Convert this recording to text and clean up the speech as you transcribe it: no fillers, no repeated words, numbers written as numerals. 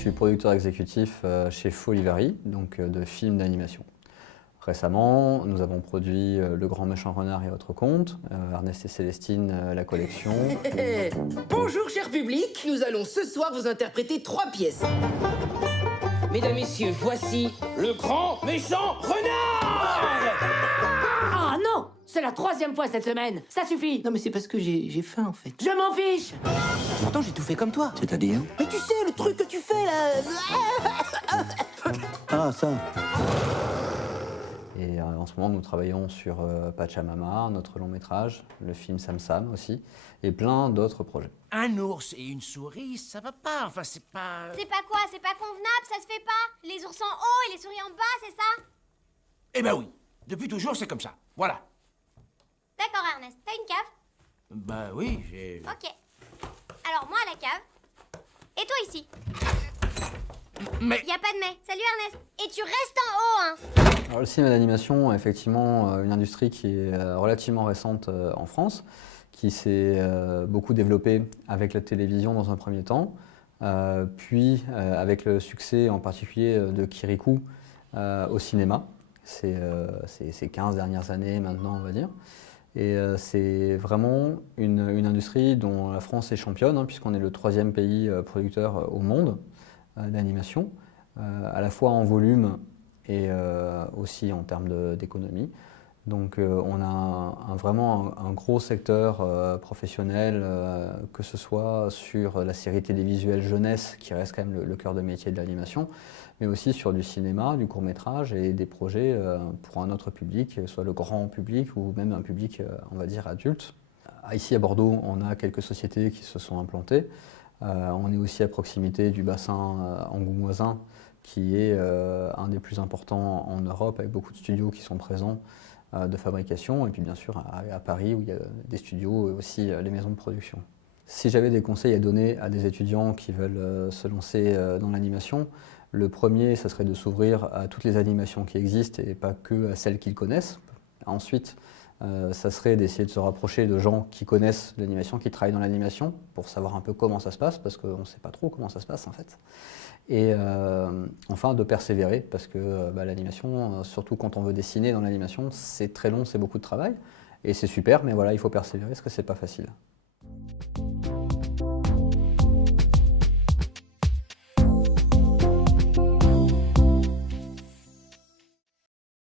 suis producteur exécutif chez Folivary, donc de films d'animation. Récemment, nous avons produit Le Grand Méchant Renard et autres contes, Ernest et Célestine, la collection. Bonjour cher public, nous allons ce soir vous interpréter 3 pièces. Mesdames, messieurs, voici Le Grand Méchant Renard. Ah non! C'est la 3e fois cette semaine! Ça suffit! Non mais c'est parce que j'ai faim en fait. Je m'en fiche! Pourtant j'ai tout fait comme toi. C'est-à-dire? Mais tu sais, le truc que tu fais là. Ah, ça. Et en ce moment, nous travaillons sur Pachamama, notre long métrage, le film Sam Sam aussi, et plein d'autres projets. Un ours et une souris, ça va pas, enfin c'est pas... C'est pas quoi? C'est pas convenable, ça se fait pas? Les ours en haut et les souris en bas, c'est ça? Eh ben oui, depuis toujours c'est comme ça, voilà. D'accord Ernest, t'as une cave? Bah oui, j'ai... Ok. Alors moi à la cave. Et toi ici. Mais... Y a pas de mais. Salut Ernest. Et tu restes en haut, hein? Alors, le cinéma d'animation est effectivement une industrie qui est relativement récente en France, qui s'est beaucoup développée avec la télévision dans un premier temps, puis avec le succès en particulier de Kirikou au cinéma, ces 15 dernières années maintenant on va dire. Et c'est vraiment une industrie dont la France est championne, hein, puisqu'on est le 3e pays producteur au monde d'animation, à la fois en volume et aussi en termes d'économie. Donc on a vraiment un gros secteur professionnel, que ce soit sur la série télévisuelle jeunesse, qui reste quand même le cœur de métier de l'animation, mais aussi sur du cinéma, du court-métrage et des projets pour un autre public, soit le grand public ou même un public, on va dire, adulte. Ici à Bordeaux, on a quelques sociétés qui se sont implantées. On est aussi à proximité du bassin angoumoisin, qui est un des plus importants en Europe, avec beaucoup de studios qui sont présents de fabrication, et puis bien sûr à Paris, où il y a des studios et aussi les maisons de production. Si j'avais des conseils à donner à des étudiants qui veulent se lancer dans l'animation, le premier, ça serait de s'ouvrir à toutes les animations qui existent et pas que à celles qu'ils connaissent. Ensuite, ça serait d'essayer de se rapprocher de gens qui connaissent l'animation, qui travaillent dans l'animation, pour savoir un peu comment ça se passe, parce qu'on ne sait pas trop comment ça se passe en fait. Et enfin, de persévérer, parce que l'animation, surtout quand on veut dessiner dans l'animation, c'est très long, c'est beaucoup de travail, et c'est super, mais voilà, il faut persévérer, parce que c'est pas facile.